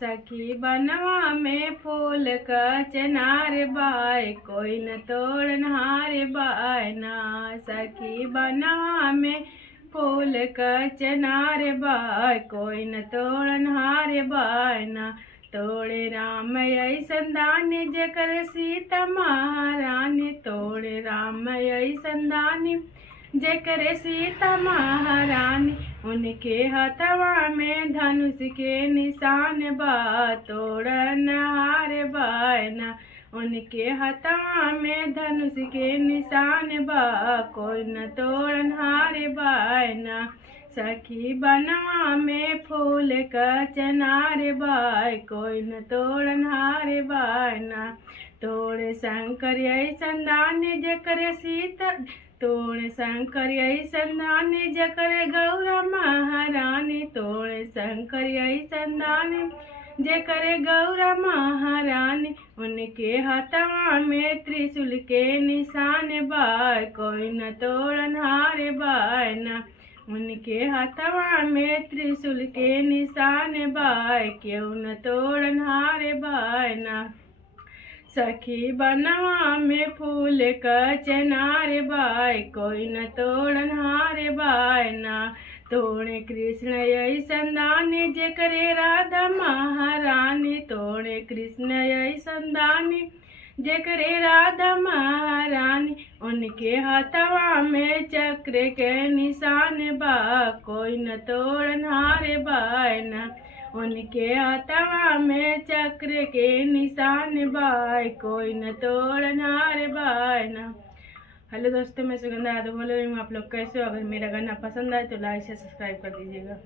सखी बनवा में फूल का चनार बाय, कोई न तोड़नहार बाय ना। सखी बनवा में फूल का चनार बाय, कोई न तोड़नहार बाय ना। तोड़े राम ऐसन दानी जेकर सीता महारानी, तोड़े राम ऐसन दानी जेकर सीता महारानी। उनके हथवा में धनुष के निशान बा, तोड़नहार बाय ना। उनके हथवा में धनुष के निशान बा, कोई न तोड़नहार बाय ना। सखी बनवा में फूल का चनार बाय, कोई न तोड़नहार बाय ना। तोड़े शंकर ऐसन दानी जेकर सीता, तोड़े शंकर ऐसन दानी जेकर गौरा महारानी, तोड़े शंकर ऐसन दानी जेकर गौरा महारानी। उनके हथवा में त्रिशूल के निशान बाय, कोई न तोड़नहार बाय ना। उनके हथवा में त्रिशूल के निशान बाय, क्यों न तोड़नहार बाय ना। सखी बनवा में फूल का चनार बाय, कोई न तोड़नहार बाय ना। तोड़े कृष्ण ऐसन दानी जेकर राधा महारानी, तोड़े कृष्ण ऐसन दानी जेकर राधा महारानी। उनके हथवा में चक्र के निशान बा, कोई न तोड़नहार बाय ना। उनके हथवा में चक्र के निशान बाय, कोई न तोड़नहार बाय ना। हेलो दोस्तों, मैं सुगंधा यादव बोल रही हूँ। आप लोग कैसे हो? अगर मेरा गाना पसंद आए तो लाइक से सब्सक्राइब कर दीजिएगा।